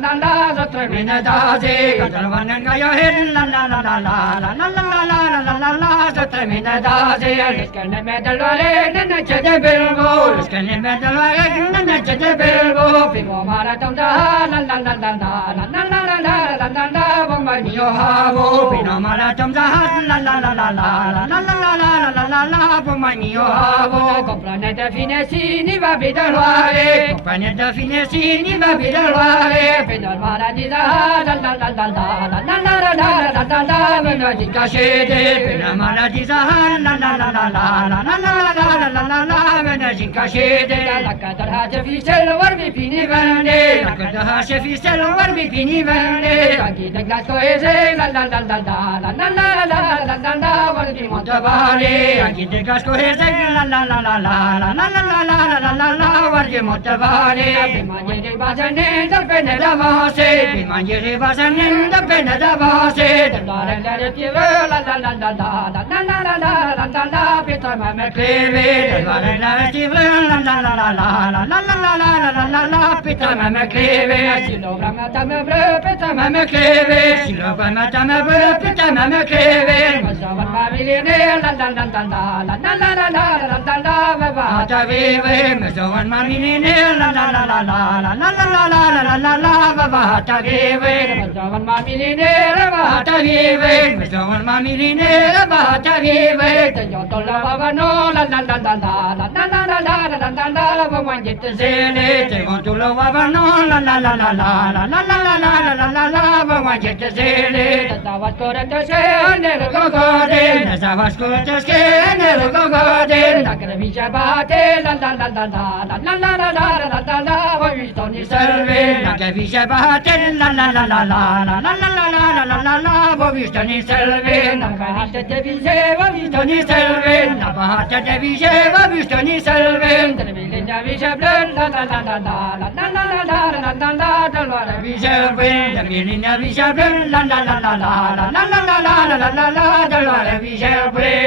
la la la tremina daze gadalvananga yohin la la la la la la la la la la la tremina daze leskene medalwale nana chede bilbo leskene medalwale nana chede bilbo pimo mara tamda la la la la la la la la la la la bomba mio havo pino mara tamda la la la la la la la la la la la bomba mio havo compranete finesini va bidalwale compranete finesini va bidalwale bidalwala di la la la la la la la la la la la la di cachede pina mala di la la la la la la la la la la la la di cachede la cadra de fisel warbi pini vende la cadra se fisel warbi pini vende anche de gasco ese la la la la la la la la la la la warbi montavale anche de gasco ese la la la la la la la la la la la warbi montavale bi mangiare basane da bene da vase bi mangiare basane da bene da vase la la la la la la la la la la la la la la la pita me creve la la la la la la la la la la la la la la la pita me creve si lo brama me bre pita me creve si lo brama me bre pita me creve ma sa ma viline la la la la la la la la la la la la va ta vive ma sa ma viline la la la la la la la la la la la va ta vive ma sa ma viline la va ta vive ma sa ma viline la va ta vive te io to la no la la la la la la la la la la la la va mangiate zene te io lo va no la la la la la la la la la la la la va mangiate zene da vascore te se nel gogode da vascore te se nel gogode da crevicia bate la la la la la la la la la la la va visto ni serve da crevicia bate la la la la la la la la la la la la va visto ni serve da crevicia te vice va visto ni serve da bahata te vice va visto ni serve da vice vice blen la la la la la la la la la la la la la vice blen da vice vice blen la la la la la la la la la la la la la la vice blen